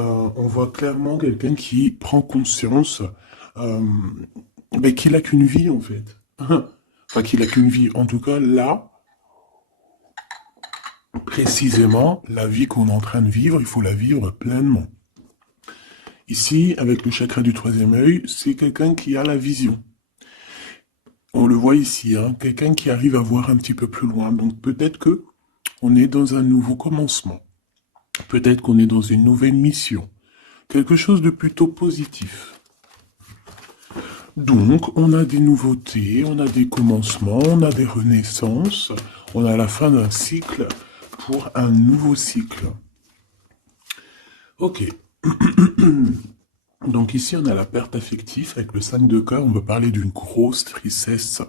on voit clairement quelqu'un qui prend conscience euh, mais qu'il n'a qu'une vie, en fait. Enfin, qu'il n'a qu'une vie. En tout cas, là, précisément, la vie qu'on est en train de vivre, il faut la vivre pleinement. Ici, avec le chakra du troisième œil, c'est quelqu'un qui a la vision. On le voit ici, hein, quelqu'un qui arrive à voir un petit peu plus loin. Donc peut-être que on est dans un nouveau commencement. Peut-être qu'on est dans une nouvelle mission. Quelque chose de plutôt positif. Donc, on a des nouveautés, on a des commencements, on a des renaissances, on a la fin d'un cycle pour un nouveau cycle. Ok. Donc ici, on a la perte affective avec le 5 de cœur. On veut parler d'une grosse tristesse.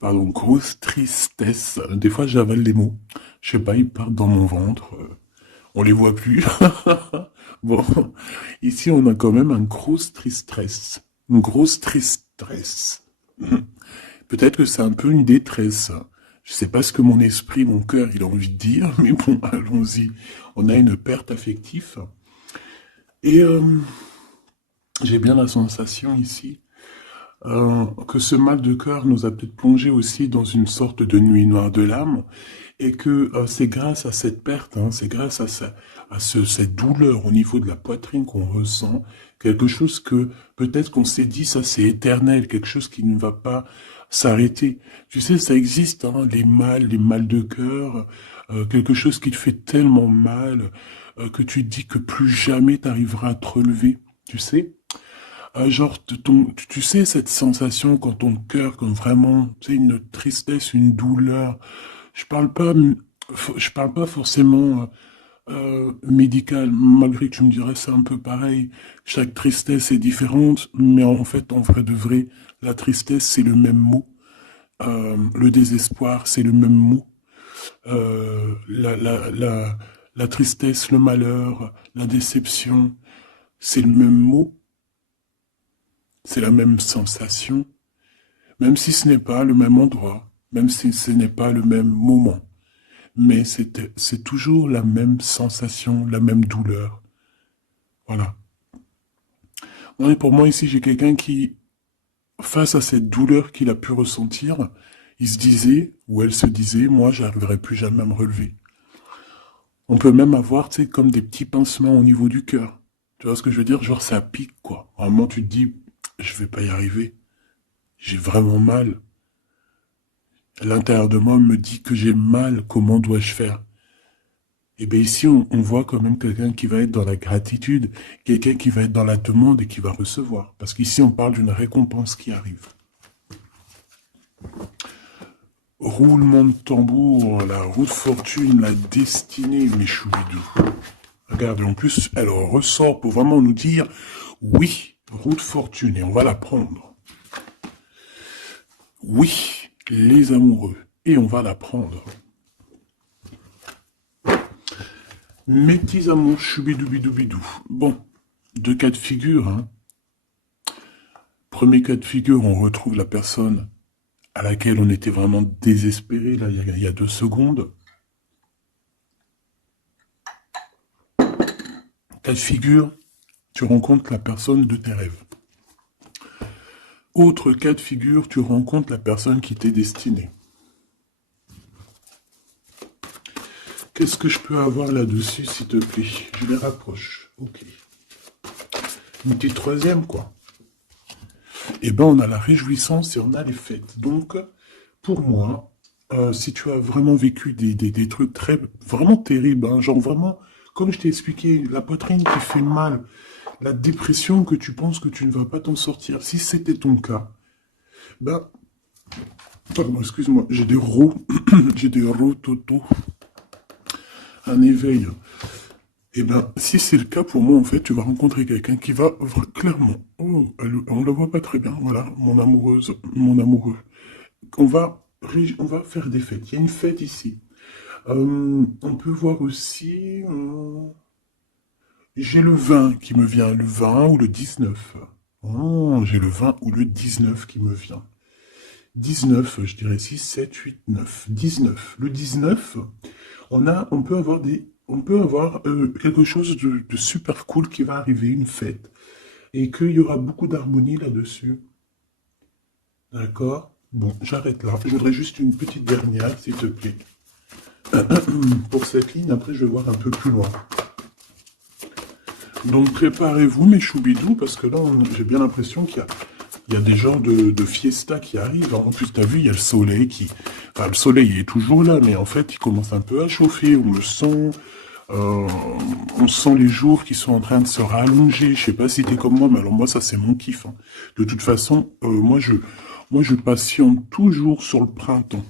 Pardon, grosse tristesse. Des fois, j'avale les mots. Je sais pas, ils partent dans mon ventre. On les voit plus. Bon, ici, on a quand même un grosse tristesse. Une grosse tristesse. Peut-être que c'est un peu une détresse. Je sais pas ce que mon esprit, mon cœur, il a envie de dire, mais bon, allons-y. On a une perte affective. Et j'ai bien la sensation ici que ce mal de cœur nous a peut-être plongé aussi dans une sorte de nuit noire de l'âme, et que c'est grâce à cette perte, hein, c'est grâce à, cette douleur au niveau de la poitrine qu'on ressent, quelque chose que peut-être qu'on s'est dit, ça c'est éternel, quelque chose qui ne va pas s'arrêter. Tu sais, ça existe, hein, les mal de cœur, quelque chose qui te fait tellement mal que tu te dis que plus jamais tu arriveras à te relever, tu sais. Genre, tu sais, cette sensation quand ton cœur, comme vraiment, tu sais, une tristesse, une douleur. Je parle pas, je parle pas forcément médical, malgré que tu me dirais c'est un peu pareil. Chaque tristesse est différente, mais en fait, en vrai de vrai, la tristesse, c'est le même mot. Le désespoir, c'est le même mot. La tristesse, le malheur, la déception, c'est le même mot. C'est la même sensation. Même si ce n'est pas le même endroit, même si ce n'est pas le même moment, mais c'est toujours la même sensation, la même douleur. Voilà. Ouais, pour moi, ici, j'ai quelqu'un qui, face à cette douleur qu'il a pu ressentir, il se disait, ou elle se disait, moi, j'arriverai plus jamais à me relever. On peut même avoir, tu sais, comme des petits pincements au niveau du cœur. Tu vois ce que je veux dire? Genre, ça pique, quoi. À un moment, tu te dis, je vais pas y arriver. J'ai vraiment mal. L'intérieur de moi me dit que j'ai mal, comment dois-je faire? Et bien ici, on voit quand même quelqu'un qui va être dans la gratitude, quelqu'un qui va être dans la demande et qui va recevoir. Parce qu'ici, on parle d'une récompense qui arrive. Roulement de tambour, la roue de fortune, la destinée, mes choubidous. Regardez, en plus, elle ressort pour vraiment nous dire, oui, roue de fortune, et on va la prendre. Oui, les amoureux, et on va la prendre. Mes petits amours, choubidoubidoubidou. Bon, deux cas de figure, hein. Premier cas de figure, on retrouve la personne à laquelle on était vraiment désespéré, là, il y a 2 secondes. Cas de figure, tu rencontres la personne de tes rêves. Autre cas de figure, tu rencontres la personne qui t'est destinée. Qu'est-ce que je peux avoir là-dessus, s'il te plaît? Je les rapproche. Ok. Une petite troisième, quoi. Eh ben, on a la réjouissance et on a les fêtes. Donc, pour moi, si tu as vraiment vécu des trucs vraiment terribles, hein, genre vraiment, comme je t'ai expliqué, la poitrine qui fait mal, la dépression que tu penses que tu ne vas pas t'en sortir, si c'était ton cas, ben, pardon, excuse-moi, j'ai des rots, j'ai des rototos, un éveil. Eh ben, si c'est le cas pour moi, en fait, tu vas rencontrer quelqu'un qui va clairement, oh, on la voit pas très bien, voilà, mon amoureuse, mon amoureux. On va faire des fêtes. Il y a une fête ici. On peut voir aussi, j'ai le 20 qui me vient, le 20 ou le 19. Oh, j'ai le 20 ou le 19 qui me vient. 19, je dirais 6, 7, 8, 9. 19. Le 19, on peut avoir on peut avoir quelque chose de super cool qui va arriver, une fête, et qu'il y aura beaucoup d'harmonie là-dessus. D'accord? Bon, j'arrête là. Je voudrais juste une petite dernière, s'il te plaît. Pour cette ligne, après, je vais voir un peu plus loin. Donc, préparez-vous, mes choubidous, parce que là, j'ai bien l'impression il y a des genres de fiesta qui arrivent. En plus, t'as vu, il y a le soleil qui... Enfin, le soleil il est toujours là, mais en fait, il commence un peu à chauffer. On le sent. Euh, on sent les jours qui sont en train de se rallonger. Je sais pas si t'es comme moi, mais alors moi, ça, c'est mon kiff, hein. De toute façon, moi, je patiente toujours sur le printemps.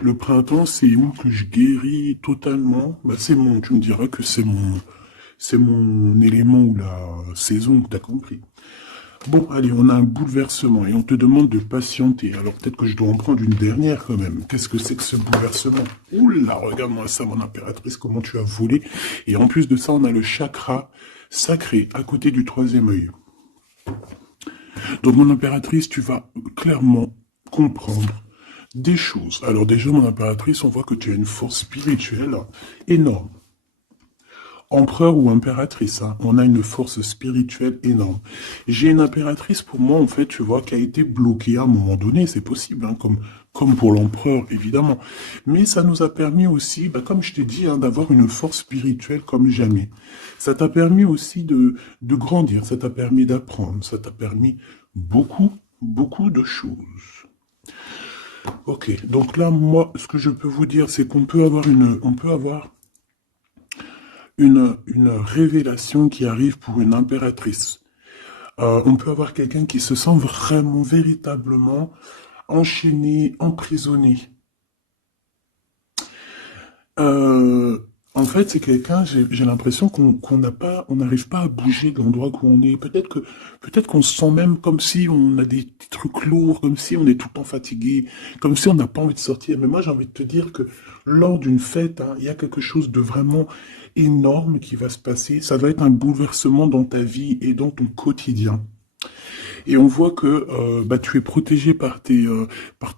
Le printemps, c'est où que je guéris totalement. Bah, tu me diras que c'est mon élément ou la saison, t'as compris. Bon, allez, on a un bouleversement et on te demande de patienter. Alors peut-être que je dois en prendre une dernière quand même. Qu'est-ce que c'est que ce bouleversement? Oula, regarde-moi ça, mon impératrice, comment tu as volé. Et en plus de ça, on a le chakra sacré à côté du troisième œil. Donc, mon impératrice, tu vas clairement comprendre des choses. Alors déjà, mon impératrice, on voit que tu as une force spirituelle énorme. Empereur ou impératrice, hein, on a une force spirituelle énorme. J'ai une impératrice pour moi, en fait, tu vois, qui a été bloquée à un moment donné, c'est possible, hein, comme pour l'empereur, évidemment. Mais ça nous a permis aussi, bah, comme je t'ai dit, hein, d'avoir une force spirituelle comme jamais. Ça t'a permis aussi de grandir, ça t'a permis d'apprendre, ça t'a permis beaucoup, beaucoup de choses. Ok, donc là, moi, ce que je peux vous dire, c'est qu'on peut avoir une révélation qui arrive pour une impératrice. On peut avoir quelqu'un qui se sent vraiment, véritablement enchaîné, emprisonné. Euh, En fait, c'est quelqu'un, j'ai l'impression qu'on n'a pas, on n'arrive pas à bouger de l'endroit où on est. Peut-être qu'on se sent même comme si on a des trucs lourds, comme si on est tout le temps fatigué, comme si on n'a pas envie de sortir. Mais moi, j'ai envie de te dire que lors d'une fête, hein, il y a quelque chose de vraiment énorme qui va se passer. Ça va être un bouleversement dans ta vie et dans ton quotidien. Et on voit que bah, tu es protégé par par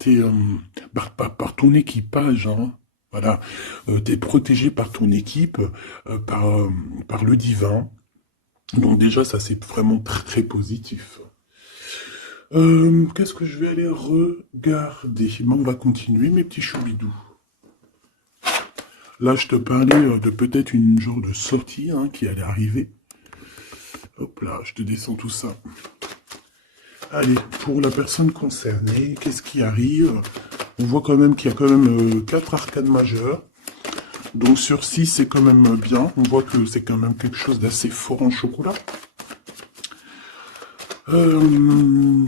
ton équipage, hein. Voilà, tu es protégé par ton équipe, par le divin. Donc déjà, ça c'est vraiment très positif. Qu'est-ce que je vais aller regarder? Bon, on va continuer, mes petits choubidous. Là, je te parlais de peut-être une genre de sortie hein, qui allait arriver. Hop là, je te descends tout ça. Allez, pour la personne concernée, qu'est-ce qui arrive? On voit quand même qu'il y a quand même 4 arcades majeures. Donc sur 6, c'est quand même bien. On voit que c'est quand même quelque chose d'assez fort en chocolat. On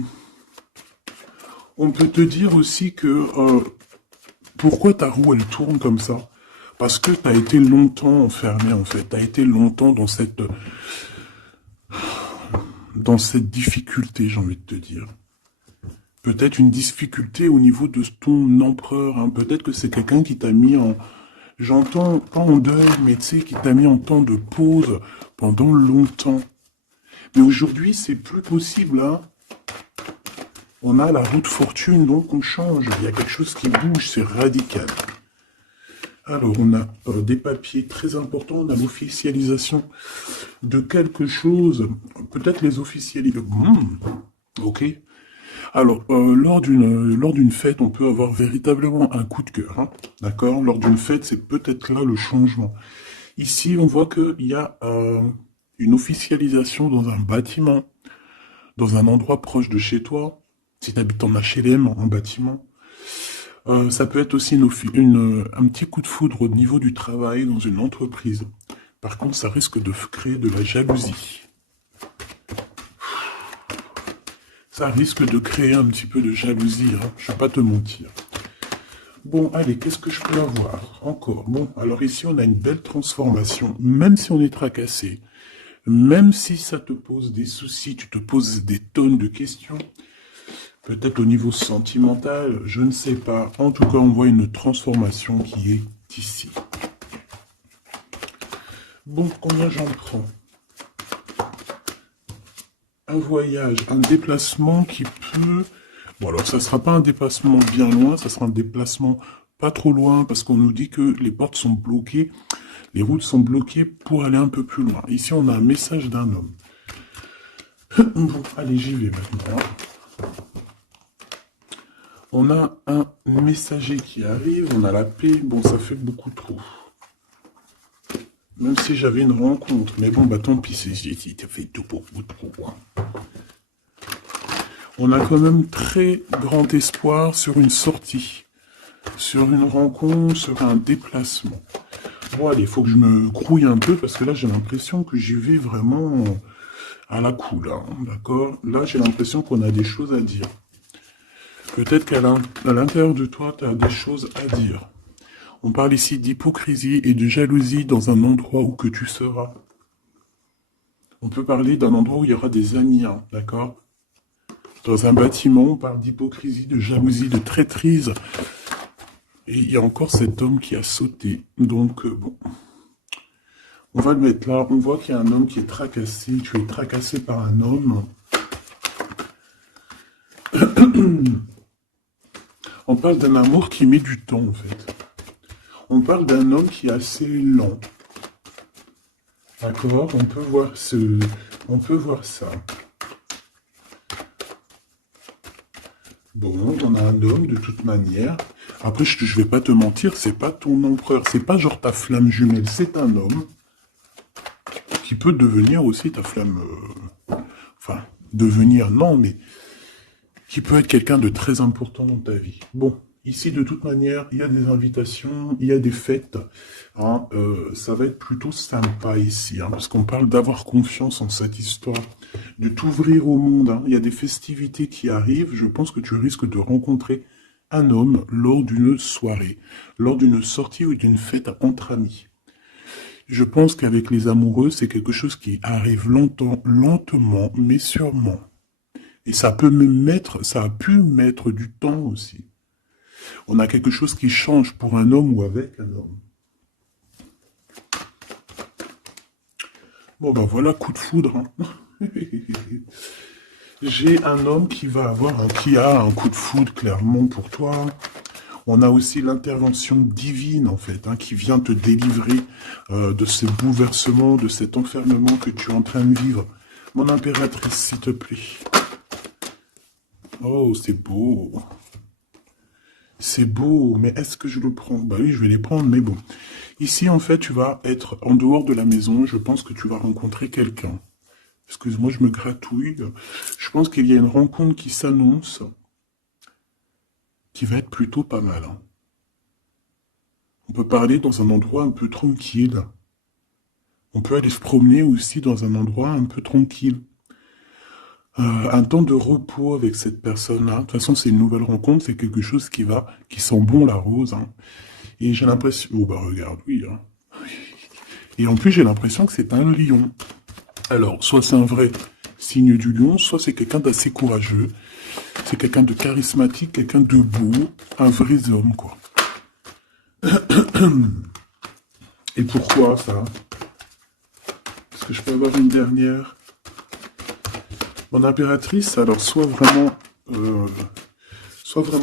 peut te dire aussi que pourquoi ta roue elle tourne comme ça? Parce que tu as été longtemps enfermé en fait. Tu as été longtemps dans cette difficulté, j'ai envie de te dire. Peut-être une difficulté au niveau de ton empereur. Hein. Peut-être que c'est quelqu'un qui t'a mis en... J'entends pas en deuil, mais tu sais, qui t'a mis en temps de pause pendant longtemps. Mais aujourd'hui, c'est plus possible. Hein. On a la roue de fortune, donc on change. Il y a quelque chose qui bouge, c'est radical. Alors, on a des papiers très importants. On a l'officialisation de quelque chose. Peut-être les officialisations. Ok. Alors, lors d'une fête, on peut avoir véritablement un coup de cœur. Hein, d'accord? Lors d'une fête, c'est peut-être là le changement. Ici, on voit qu'il y a une officialisation dans un bâtiment, dans un endroit proche de chez toi. Si tu habites en HLM, en bâtiment. Ça peut être aussi un petit coup de foudre au niveau du travail dans une entreprise. Par contre, ça risque de créer de la jalousie. Ça risque de créer un petit peu de jalousie, hein, je ne vais pas te mentir. Bon, allez, qu'est-ce que je peux avoir encore? Bon, alors ici, on a une belle transformation, même si on est tracassé, même si ça te pose des soucis, tu te poses des tonnes de questions, peut-être au niveau sentimental, je ne sais pas. En tout cas, on voit une transformation qui est ici. Bon, combien j'en prends? Un voyage, un déplacement qui peut... Bon, alors ça ne sera pas un déplacement bien loin, ça sera un déplacement pas trop loin, parce qu'on nous dit que les portes sont bloquées. Les routes sont bloquées pour aller un peu plus loin. Ici, on a un message d'un homme. Bon, allez, j'y vais maintenant. On a un messager qui arrive, on a la paix. Bon, ça fait beaucoup trop. Même si j'avais une rencontre. Mais bon, bah tant pis, ça fait tout beaucoup trop. Hein. On a quand même très grand espoir sur une sortie. Sur une rencontre, sur un déplacement. Bon, allez, il faut que je me grouille un peu, parce que là, j'ai l'impression que j'y vais vraiment à la cool, hein, d'accord? Là, j'ai l'impression qu'on a des choses à dire. Peut-être qu'à l'intérieur de toi, tu as des choses à dire. On parle ici d'hypocrisie et de jalousie dans un endroit où que tu seras. On peut parler d'un endroit où il y aura des amis, hein, d'accord? Dans un bâtiment, on parle d'hypocrisie, de jalousie, de traîtrise. Et il y a encore cet homme qui a sauté. Donc, bon. On va le mettre là. On voit qu'il y a un homme qui est tracassé. Tu es tracassé par un homme. On parle d'un amour qui met du temps, en fait. On parle d'un homme qui est assez lent. D'accord? On peut voir ça. Bon, on a un homme de toute manière. Après, je vais pas te mentir, c'est pas ton empereur, c'est pas genre ta flamme jumelle, c'est un homme qui peut devenir aussi ta flamme... enfin, devenir, non, mais qui peut être quelqu'un de très important dans ta vie. Bon, ici, de toute manière, il y a des invitations, il y a des fêtes. Hein, ça va être plutôt sympa ici, hein, parce qu'on parle d'avoir confiance en cette histoire, de t'ouvrir au monde. Hein. Il y a des festivités qui arrivent. Je pense que tu risques de rencontrer un homme lors d'une soirée, lors d'une sortie ou d'une fête entre amis. Je pense qu'avec les amoureux, c'est quelque chose qui arrive lentement, mais sûrement. Et ça a pu mettre du temps aussi. On a quelque chose qui change pour un homme ou avec un homme. Bon, ben voilà, coup de foudre. Hein. J'ai un homme qui a un coup de foudre clairement pour toi. On a aussi l'intervention divine, en fait, hein, qui vient te délivrer de ces bouleversements, de cet enfermement que tu es en train de vivre. Mon impératrice, s'il te plaît. Oh, c'est beau. C'est beau, mais est-ce que je le prends? Bah oui, je vais les prendre, mais bon. Ici, en fait, tu vas être en dehors de la maison. Je pense que tu vas rencontrer quelqu'un. Excuse-moi, je me gratouille. Je pense qu'il y a une rencontre qui s'annonce, qui va être plutôt pas mal. Hein. On peut parler dans un endroit un peu tranquille. On peut aller se promener aussi dans un endroit un peu tranquille. Un temps de repos avec cette personne-là. De toute façon, c'est une nouvelle rencontre, c'est quelque chose qui sent bon la rose. Hein. Et j'ai l'impression... Oh bah regarde, oui. Hein. Et en plus, j'ai l'impression que c'est un lion. Alors, soit c'est un vrai signe du lion, soit c'est quelqu'un d'assez courageux. C'est quelqu'un de charismatique, quelqu'un de beau, un vrai homme, quoi. Et pourquoi ça? Est-ce que je peux avoir une dernière? Mon impératrice, alors soit vraiment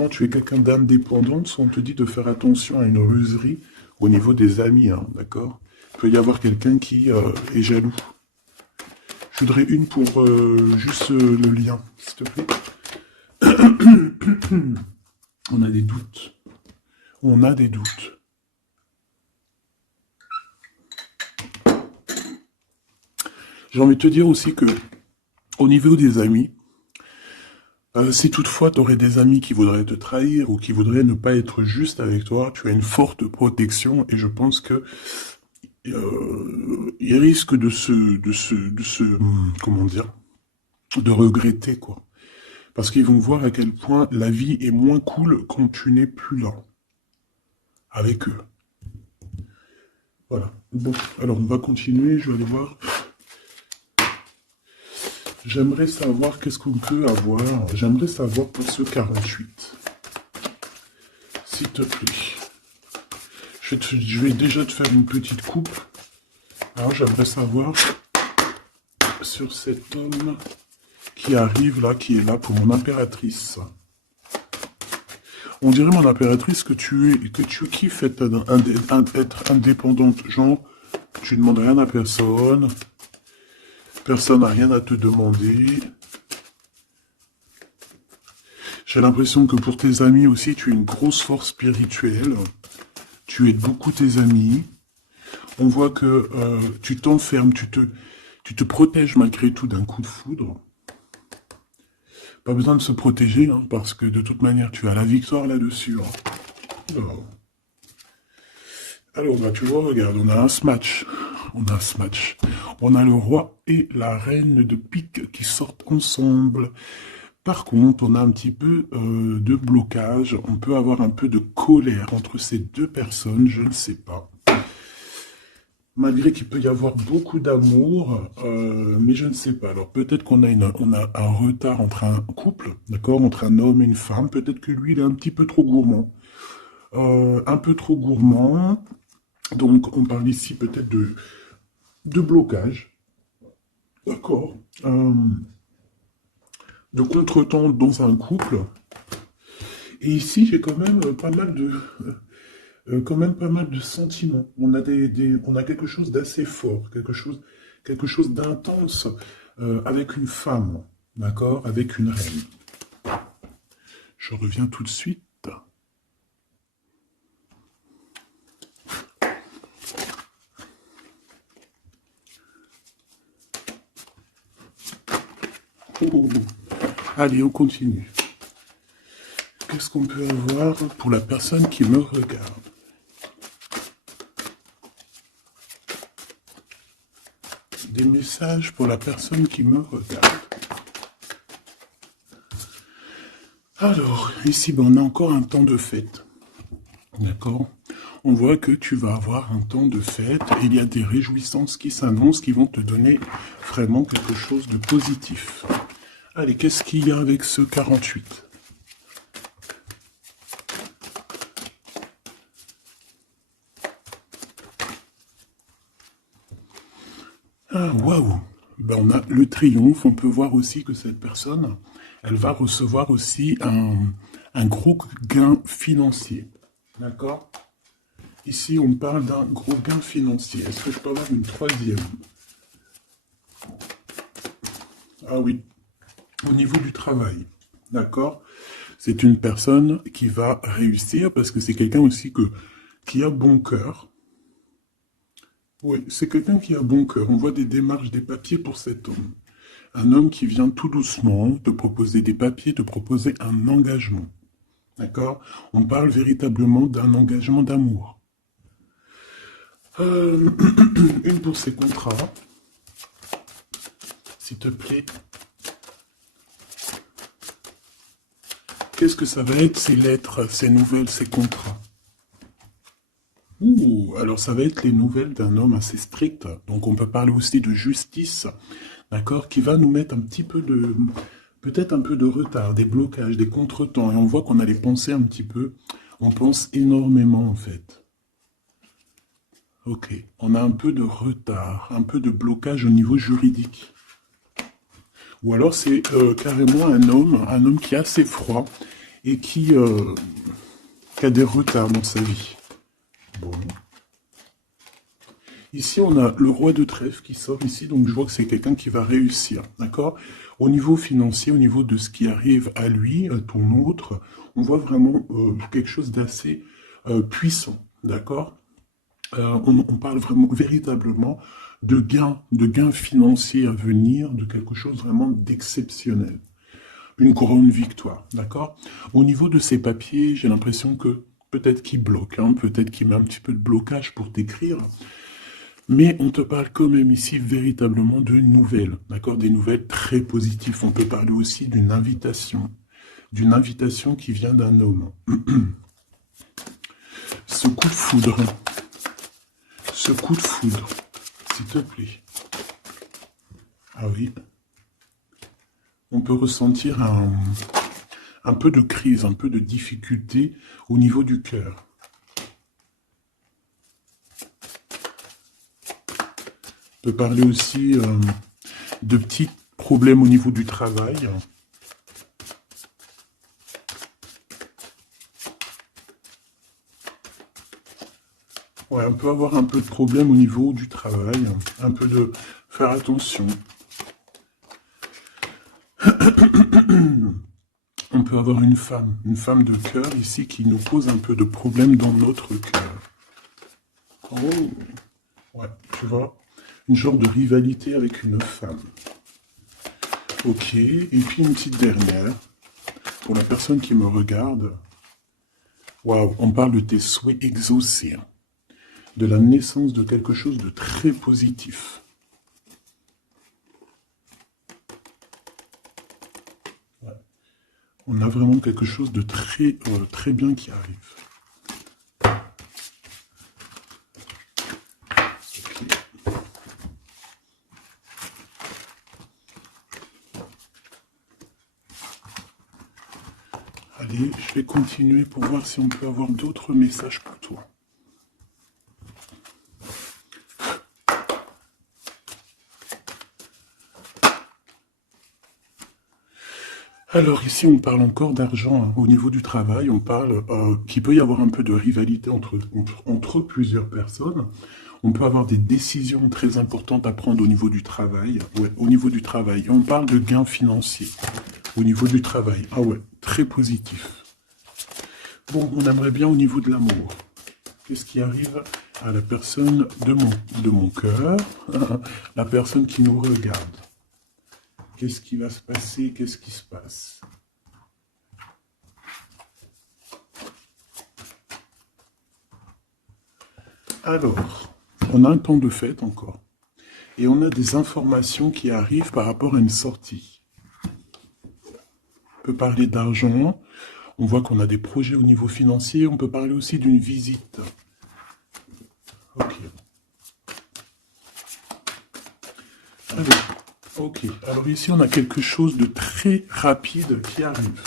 tu es quelqu'un d'indépendante, soit on te dit de faire attention à une ruserie au niveau des amis, hein, d'accord? Il peut y avoir quelqu'un qui est jaloux. Je voudrais une pour juste le lien, s'il te plaît. On a des doutes. On a des doutes. J'ai envie de te dire aussi que, au niveau des amis, si toutefois tu aurais des amis qui voudraient te trahir ou qui voudraient ne pas être juste avec toi, tu as une forte protection et je pense que ils risquent comment dire, de regretter, quoi. Parce qu'ils vont voir à quel point la vie est moins cool quand tu n'es plus là. Avec eux. Voilà. Bon, alors on va continuer, je vais aller voir. J'aimerais savoir qu'est-ce qu'on peut avoir. J'aimerais savoir pour ce 48. S'il te plaît. Je vais déjà te faire une petite coupe. Alors j'aimerais savoir sur cet homme qui arrive là, qui est là pour mon impératrice. On dirait, mon impératrice, que tu kiffes être indépendante. Genre, Tu ne demandes rien à personne. Personne n'a rien à te demander. J'ai l'impression que pour tes amis aussi, tu as une grosse force spirituelle. Tu aides beaucoup tes amis. On voit que tu t'enfermes, tu te protèges malgré tout d'un coup de foudre. Pas besoin de se protéger, hein, parce que de toute manière, tu as la victoire là-dessus. Hein. Alors, bah, tu vois, regarde, on a un smash. On a un smash. On a le roi et la reine de pique qui sortent ensemble. Par contre, on a un petit peu de blocage. On peut avoir un peu de colère entre ces deux personnes, je ne sais pas. Malgré qu'il peut y avoir beaucoup d'amour, mais je ne sais pas. Alors peut-être qu'on a, on a un retard entre un couple, d'accord, entre un homme et une femme. Peut-être que lui, il est un petit peu trop gourmand. Un peu trop gourmand. Donc on parle ici peut-être de blocage. D'accord. De contretemps dans un couple. Et ici, j'ai quand même pas mal de... quand même pas mal de sentiments. On a, on a quelque chose d'assez fort, quelque chose d'intense avec une femme, d'accord, avec une reine. Je reviens tout de suite. Oh. Allez, on continue. Qu'est-ce qu'on peut avoir pour la personne qui me regarde? Des messages pour la personne qui me regarde. Alors, ici, ben, on a encore un temps de fête. D'accord? On voit que tu vas avoir un temps de fête et il y a des réjouissances qui s'annoncent qui vont te donner vraiment quelque chose de positif. Allez, qu'est-ce qu'il y a avec ce 48? Ah, waouh! Ben, on a le triomphe. On peut voir aussi que cette personne, elle va recevoir aussi un gros gain financier. D'accord? Ici, on parle d'un gros gain financier. Est-ce que je peux avoir une troisième? Ah oui, au niveau du travail. D'accord? C'est une personne qui va réussir parce que c'est quelqu'un aussi qui a bon cœur. Oui, c'est quelqu'un qui a bon cœur. On voit des démarches, des papiers pour cet homme. Un homme qui vient tout doucement te proposer des papiers, te proposer un engagement. D'accord? On parle véritablement d'un engagement d'amour. Une pour ces contrats. S'il te plaît. Qu'est-ce que ça va être, ces lettres, ces nouvelles, ces contrats? Ouh, alors ça va être les nouvelles d'un homme assez strict. Donc on peut parler aussi de justice, d'accord, qui va nous mettre un petit peu de, peut-être un peu de retard, des blocages, des contretemps. Et on voit qu'on a les pensées un petit peu. On pense énormément en fait. Ok, on a un peu de retard, un peu de blocage au niveau juridique. Ou alors c'est carrément un homme qui est assez froid et qui a des retards dans sa vie. Bon. Ici, on a le roi de trèfle qui sort ici, donc je vois que c'est quelqu'un qui va réussir, d'accord? Au niveau financier, au niveau de ce qui arrive à lui, à ton autre, on voit vraiment quelque chose d'assez puissant, d'accord? On parle vraiment, véritablement de gains financiers à venir, de quelque chose vraiment d'exceptionnel. Une grande victoire, d'accord? Au niveau de ces papiers, j'ai l'impression que peut-être qu'il bloque, hein, peut-être qu'il met un petit peu de blocage pour t'écrire, mais on te parle quand même ici véritablement de nouvelles, d'accord? Des nouvelles très positives. On peut parler aussi d'une invitation qui vient d'un homme. Ce coup de foudre, s'il te plaît. Ah oui. On peut ressentir un peu de crise, un peu de difficulté au niveau du cœur. On peut parler aussi de petits problèmes au niveau du travail. Ouais, on peut avoir un peu de problème au niveau du travail, un peu de faire attention. On peut avoir une femme de cœur ici qui nous pose un peu de problème dans notre cœur. Oh, ouais, tu vois, une genre de rivalité avec une femme. Ok, et puis une petite dernière, pour la personne qui me regarde. Waouh, on parle de tes souhaits exaucés, hein, de la naissance de quelque chose de très positif. Ouais. On a vraiment quelque chose de très, très bien qui arrive. Ok. Allez, je vais continuer pour voir si on peut avoir d'autres messages pour toi. Alors ici, on parle encore d'argent, hein. Au niveau du travail, on parle qu'il peut y avoir un peu de rivalité entre plusieurs personnes. On peut avoir des décisions très importantes à prendre au niveau du travail. Ouais, au niveau du travail. Et on parle de gains financiers au niveau du travail. Ah ouais, très positif. Bon, on aimerait bien au niveau de l'amour. Qu'est-ce qui arrive à la personne de mon cœur, la personne qui nous regarde? Qu'est-ce qui va se passer? Qu'est-ce qui se passe? Alors, on a un temps de fête encore. Et on a des informations qui arrivent par rapport à une sortie. On peut parler d'argent. On voit qu'on a des projets au niveau financier. On peut parler aussi d'une visite. Ok. Ok. Alors ici, on a quelque chose de très rapide qui arrive.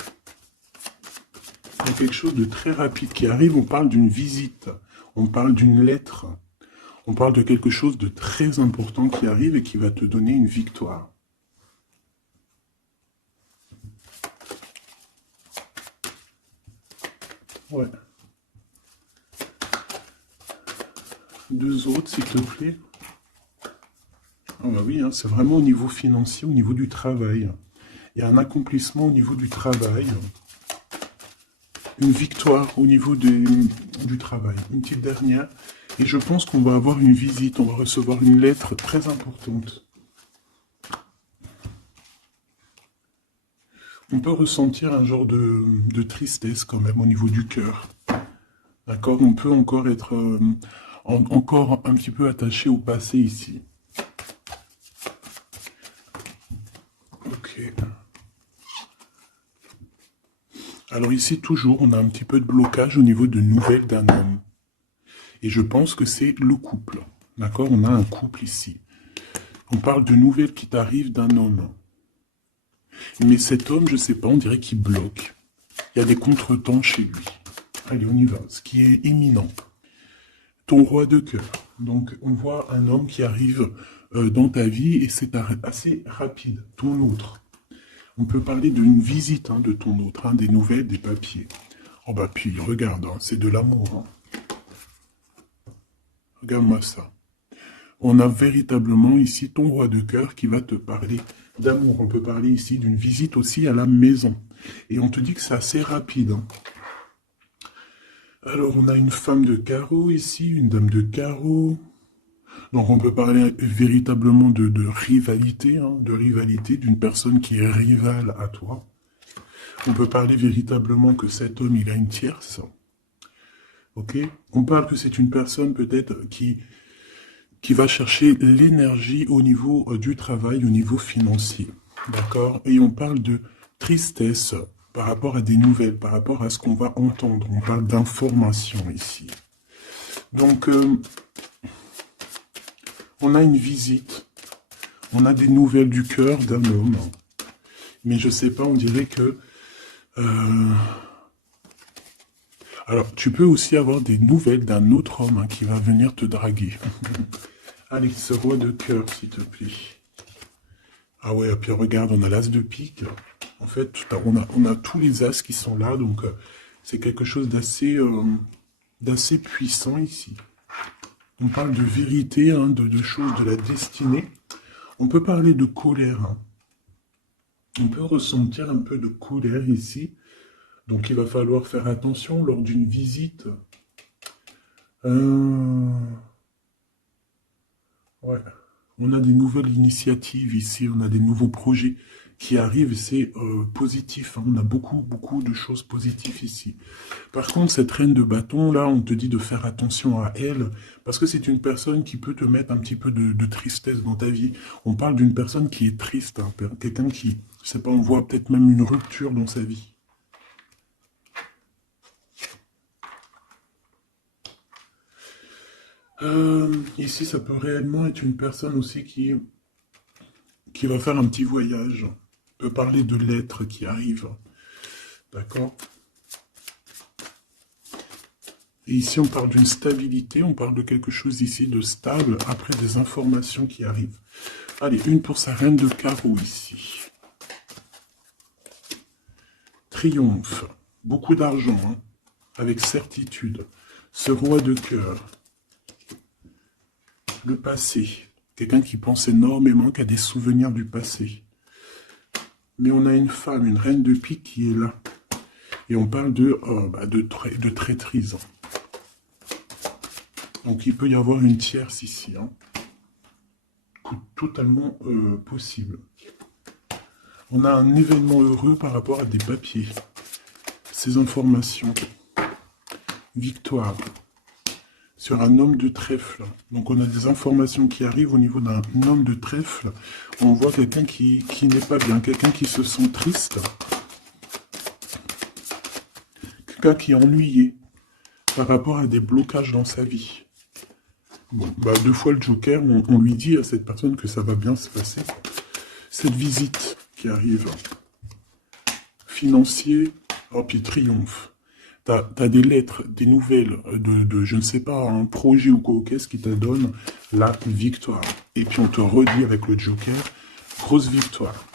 Il y a quelque chose de très rapide qui arrive. On parle d'une visite. On parle d'une lettre. On parle de quelque chose de très important qui arrive et qui va te donner une victoire. Ouais. Deux autres, s'il te plaît. Ah bah oui, hein, c'est vraiment au niveau financier, au niveau du travail. Il y a un accomplissement au niveau du travail. Une victoire au niveau du travail. Une petite dernière. Et je pense qu'on va avoir une visite. On va recevoir une lettre très importante. On peut ressentir un genre de tristesse quand même au niveau du cœur. D'accord? On peut encore être encore un petit peu attaché au passé ici. Ok. Alors ici, toujours, on a un petit peu de blocage au niveau de nouvelles d'un homme. Et je pense que c'est le couple. D'accord? On a un couple ici. On parle de nouvelles qui t'arrivent d'un homme. Mais cet homme, je ne sais pas, on dirait qu'il bloque. Il y a des contretemps chez lui. Allez, on y va. Ce qui est imminent. Ton roi de cœur. Donc, on voit un homme qui arrive dans ta vie et c'est assez rapide. Ton autre. On peut parler d'une visite de ton autre, des nouvelles, des papiers. Oh bah puis, regarde, c'est de l'amour. Regarde-moi ça. On a véritablement ici ton roi de cœur qui va te parler d'amour. On peut parler ici d'une visite aussi à la maison. Et on te dit que c'est assez rapide. Alors, on a une femme de carreau ici, une dame de carreau. Donc, on peut parler véritablement de rivalité, de rivalité d'une personne qui est rivale à toi. On peut parler véritablement que cet homme, il a une tierce. Ok? On parle que c'est une personne peut-être qui va chercher l'énergie au niveau du travail, au niveau financier. D'accord? Et on parle de tristesse par rapport à des nouvelles, par rapport à ce qu'on va entendre. On parle d'information ici. Donc, on a une visite. On a des nouvelles du cœur d'un homme. Mais je sais pas, on dirait que... Alors, tu peux aussi avoir des nouvelles d'un autre homme qui va venir te draguer. Allez, ce roi de cœur, s'il te plaît. Ah ouais, et puis regarde, on a l'as de pique. En fait, on a tous les as qui sont là, donc c'est quelque chose d'assez puissant ici. On parle de vérité, hein, de choses de la destinée. On peut parler de colère, hein. On peut ressentir un peu de colère ici. Donc il va falloir faire attention lors d'une visite. Euh, ouais. On a des nouvelles initiatives ici, on a des nouveaux projets qui arrivent, et c'est positif, hein. On a beaucoup, beaucoup de choses positives ici. Par contre, cette reine de bâton, là, on te dit de faire attention à elle, parce que c'est une personne qui peut te mettre un petit peu de tristesse dans ta vie. On parle d'une personne qui est triste, hein, quelqu'un qui, je sais pas, on voit peut-être même une rupture dans sa vie. Ici, ça peut réellement être une personne aussi qui va faire un petit voyage. On peut parler de lettres qui arrivent. D'accord? Et ici, on parle d'une stabilité, on parle de quelque chose ici de stable après des informations qui arrivent. Allez, une pour sa reine de carreau ici. Triomphe. Beaucoup d'argent, hein, avec certitude. Ce roi de cœur. Le passé. Quelqu'un qui pense énormément, qui a des souvenirs du passé. Mais on a une femme, une reine de pique qui est là. Et on parle de traîtrise. Donc il peut y avoir une tierce ici, hein. Totalement possible. On a un événement heureux par rapport à des papiers. Ces informations. Victoire. Sur un homme de trèfle. Donc on a des informations qui arrivent au niveau d'un homme de trèfle. On voit quelqu'un qui n'est pas bien, quelqu'un qui se sent triste. Quelqu'un qui est ennuyé par rapport à des blocages dans sa vie. Bon, bah, deux fois le Joker, on lui dit à cette personne que ça va bien se passer. Cette visite qui arrive, financier, oh, puis triomphe. T'as des lettres, des nouvelles je ne sais pas, un projet ou quoi, qu'est-ce qui te donne la victoire. Et puis on te redit avec le Joker, grosse victoire.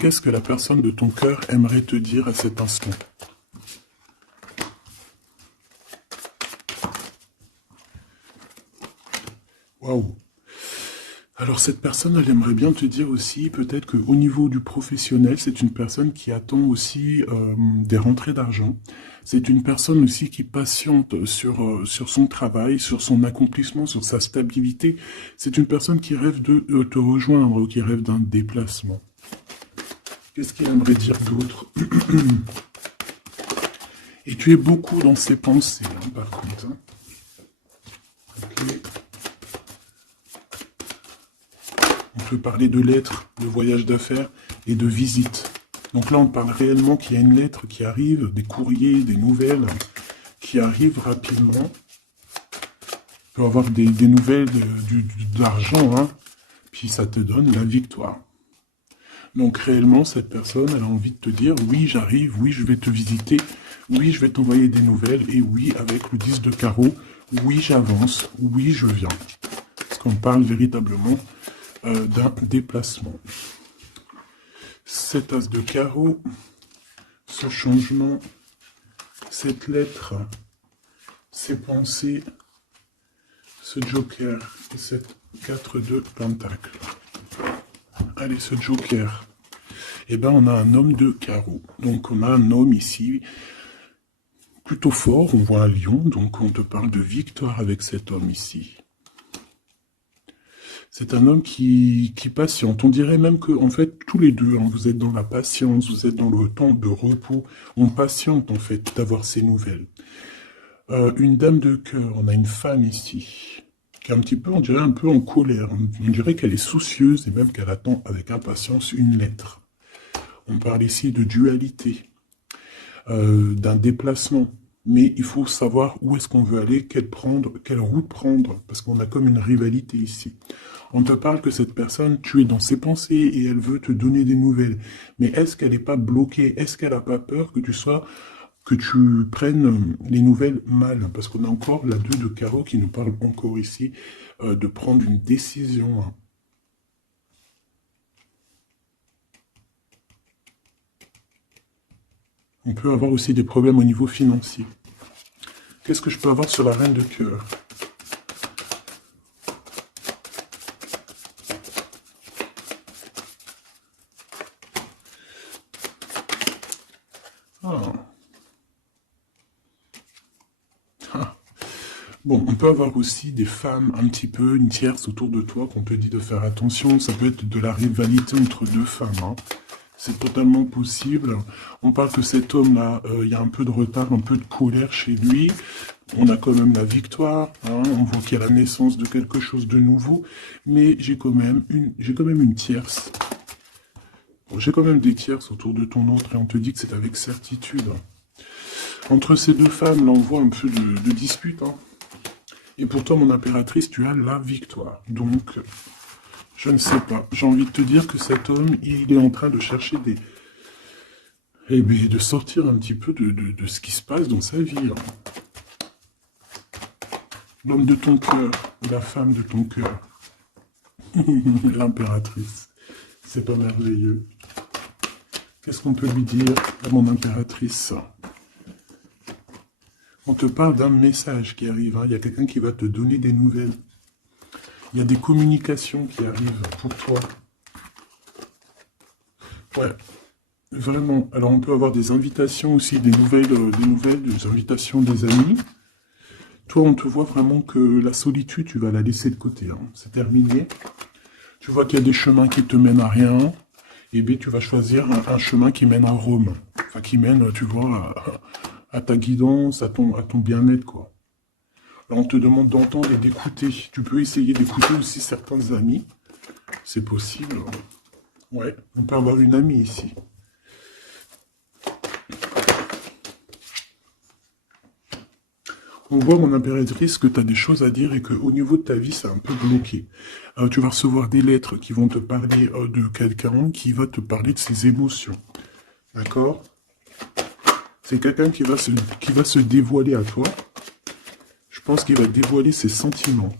Qu'est-ce que la personne de ton cœur aimerait te dire à cet instant? Waouh! Alors cette personne, elle aimerait bien te dire aussi, peut-être qu'au niveau du professionnel, c'est une personne qui attend aussi des rentrées d'argent. C'est une personne aussi qui patiente sur son travail, sur son accomplissement, sur sa stabilité. C'est une personne qui rêve de te rejoindre, qui rêve d'un déplacement. Qu'est-ce qu'il aimerait dire d'autre? Et tu es beaucoup dans ses pensées, hein, par contre. Hein. Okay. On peut parler de lettres, de voyages d'affaires et de visites. Donc là, on parle réellement qu'il y a une lettre qui arrive, des courriers, des nouvelles qui arrivent rapidement. On peut avoir des nouvelles de l'argent, hein, puis ça te donne la victoire. Donc réellement, cette personne, elle a envie de te dire, oui, j'arrive, oui, je vais te visiter, oui, je vais t'envoyer des nouvelles, et oui, avec le 10 de carreau, oui, j'avance, oui, je viens. Parce qu'on parle véritablement d'un déplacement. Cet as de carreau, ce changement, cette lettre, ces pensées, ce joker et cette 4 de pentacle. Allez, ce joker. Eh bien, on a un homme de carreau. Donc, on a un homme ici plutôt fort. On voit un lion. Donc, on te parle de victoire avec cet homme ici. C'est un homme qui patiente. On dirait même que, en fait, tous les deux, hein, vous êtes dans la patience, vous êtes dans le temps de repos. On patiente, en fait, d'avoir ces nouvelles. Une dame de cœur. On a une femme ici qui est un petit peu, on dirait un peu en colère. On dirait qu'elle est soucieuse et même qu'elle attend avec impatience une lettre. On parle ici de dualité, d'un déplacement. Mais il faut savoir où est-ce qu'on veut aller, quelle route prendre, parce qu'on a comme une rivalité ici. On te parle que cette personne, tu es dans ses pensées et elle veut te donner des nouvelles. Mais est-ce qu'elle n'est pas bloquée? Est-ce qu'elle n'a pas peur que tu prennes les nouvelles mal? Parce qu'on a encore la 2 de carreau qui nous parle encore ici de prendre une décision, hein. On peut avoir aussi des problèmes au niveau financier. Qu'est-ce que je peux avoir sur la reine de cœur? Ah. Ah. Bon, on peut avoir aussi des femmes un petit peu, une tierce autour de toi qu'on te dit de faire attention. Ça peut être de la rivalité entre deux femmes, hein. C'est totalement possible. On parle que cet homme-là, il y a un peu de retard, un peu de colère chez lui. On a quand même la victoire, hein. On voit qu'il y a la naissance de quelque chose de nouveau. Mais j'ai quand même une tierce. Bon, j'ai quand même des tierces autour de ton autre et on te dit que c'est avec certitude. Entre ces deux femmes, là, on voit un peu de dispute, hein. Et pourtant, mon impératrice, tu as la victoire. Donc, je ne sais pas. J'ai envie de te dire que cet homme, il est en train de chercher des... Eh bien, de sortir un petit peu de ce qui se passe dans sa vie, hein. L'homme de ton cœur, la femme de ton cœur. L'impératrice. C'est pas merveilleux. Qu'est-ce qu'on peut lui dire à mon impératrice? On te parle d'un message qui arrive, hein. Il y a quelqu'un qui va te donner des nouvelles. Il y a des communications qui arrivent pour toi. Ouais, vraiment. Alors, on peut avoir des invitations aussi, des nouvelles, des invitations des amis. Toi, on te voit vraiment que la solitude, tu vas la laisser de côté, hein. C'est terminé. Tu vois qu'il y a des chemins qui te mènent à rien. Et bien, tu vas choisir un chemin qui mène à Rome. Enfin, qui mène, tu vois, à ta guidance, à ton bien-être, quoi. Alors, on te demande d'entendre et d'écouter. Tu peux essayer d'écouter aussi certains amis. C'est possible. Ouais, on peut avoir une amie ici. On voit, mon impératrice, que tu as des choses à dire et qu'au niveau de ta vie, c'est un peu bloqué. Tu vas recevoir des lettres qui vont te parler de quelqu'un qui va te parler de ses émotions. D'accord? C'est quelqu'un qui va se dévoiler à toi. Je pense qu'il va dévoiler ses sentiments.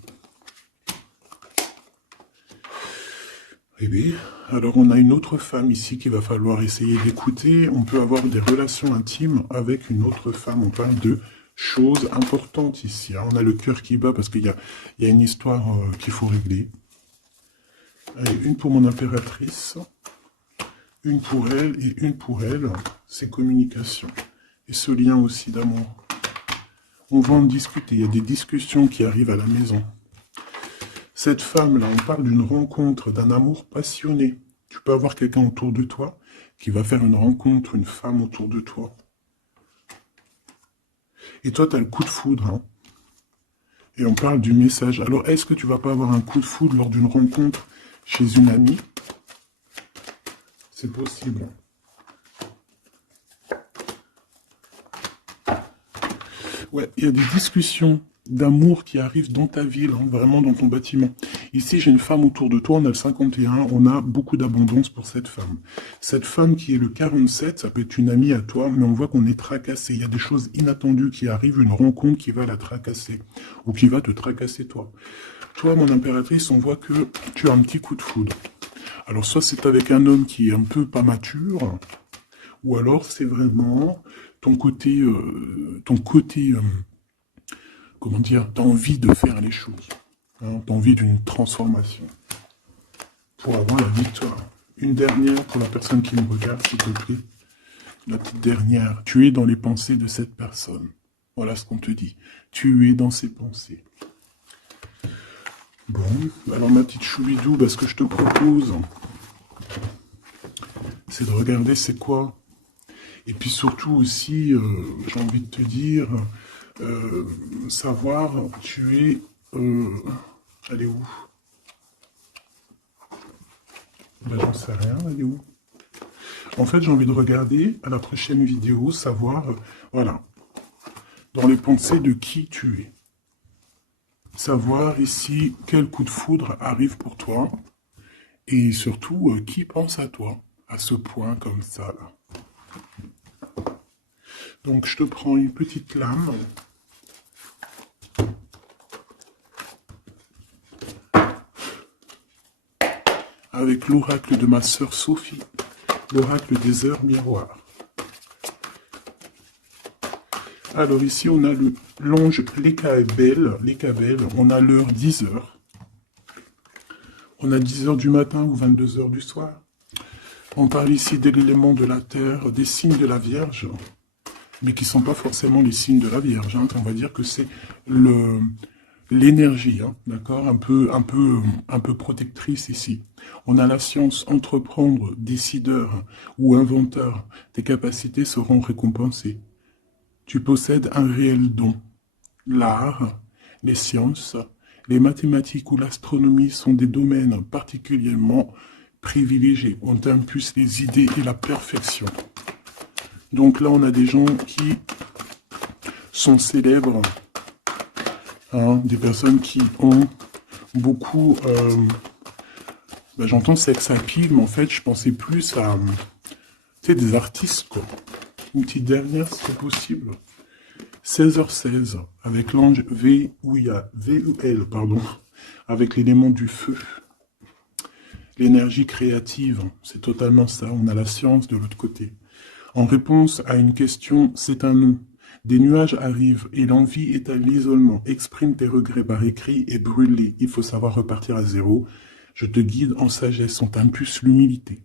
Eh bien, alors on a une autre femme ici qu'il va falloir essayer d'écouter. On peut avoir des relations intimes avec une autre femme. On parle de choses importantes ici, hein. On a le cœur qui bat parce qu'il y a une histoire qu'il faut régler. Allez, une pour mon impératrice, une pour elle et une pour elle. C'est communication. Et ce lien aussi d'amour. On va en discuter. Il y a des discussions qui arrivent à la maison. Cette femme-là, on parle d'une rencontre, d'un amour passionné. Tu peux avoir quelqu'un autour de toi qui va faire une rencontre, une femme autour de toi. Et toi, tu as le coup de foudre, hein. Et on parle du message. Alors, est-ce que tu vas pas avoir un coup de foudre lors d'une rencontre chez une amie? C'est possible. Ouais, il y a des discussions d'amour qui arrivent dans ta ville, hein, vraiment dans ton bâtiment. Ici, j'ai une femme autour de toi, on a le 51, on a beaucoup d'abondance pour cette femme. Cette femme qui est le 47, ça peut être une amie à toi, mais on voit qu'on est tracassé. Il y a des choses inattendues qui arrivent, une rencontre qui va la tracasser, ou qui va te tracasser toi. Toi, mon impératrice, on voit que tu as un petit coup de foudre. Alors, soit c'est avec un homme qui est un peu pas mature, ou alors c'est vraiment ton côté, comment dire, tu as envie de faire les choses, hein, tu as envie d'une transformation pour avoir la victoire. Une dernière pour la personne qui me regarde, s'il te plaît. La petite dernière. Tu es dans les pensées de cette personne. Voilà ce qu'on te dit. Tu es dans ses pensées. Bon, alors ma petite choubidou, ce que je te propose, c'est de regarder c'est quoi. Et puis surtout aussi, j'ai envie de te dire, savoir, tu es... elle est où? Ben, j'en sais rien, elle est où? En fait, j'ai envie de regarder à la prochaine vidéo, savoir, voilà, dans les pensées de qui tu es. Savoir ici quel coup de foudre arrive pour toi. Et surtout, qui pense à toi, à ce point comme ça, là. Donc, je te prends une petite lame. Avec l'oracle de ma sœur Sophie, l'oracle des heures miroirs. Alors ici, on a l'ange Lekabel. On a l'heure 10 heures. On a 10 heures du matin ou 22 heures du soir. On parle ici de l'élément de la terre, des signes de la Vierge, mais qui ne sont pas forcément les signes de la Vierge. Hein. On va dire que c'est l'énergie, hein, d'accord, un peu protectrice ici. On a la science, entreprendre, décideur ou inventeur. Tes capacités seront récompensées. Tu possèdes un réel don. L'art, les sciences, les mathématiques ou l'astronomie sont des domaines particulièrement privilégiés. On t'impulse les idées et la perfection. Donc là, on a des gens qui sont célèbres, hein, des personnes qui ont beaucoup... j'entends sex appeal, mais en fait, je pensais plus à des artistes, quoi. Une petite dernière, si c'est possible. 16h16, avec l'ange VUL, pardon, avec l'élément du feu. L'énergie créative, c'est totalement ça. On a la science de l'autre côté. En réponse à une question, c'est un non. Des nuages arrivent et l'envie est à l'isolement. Exprime tes regrets par écrit et brûle-les. Il faut savoir repartir à zéro. Je te guide en sagesse, on t'impulse l'humilité.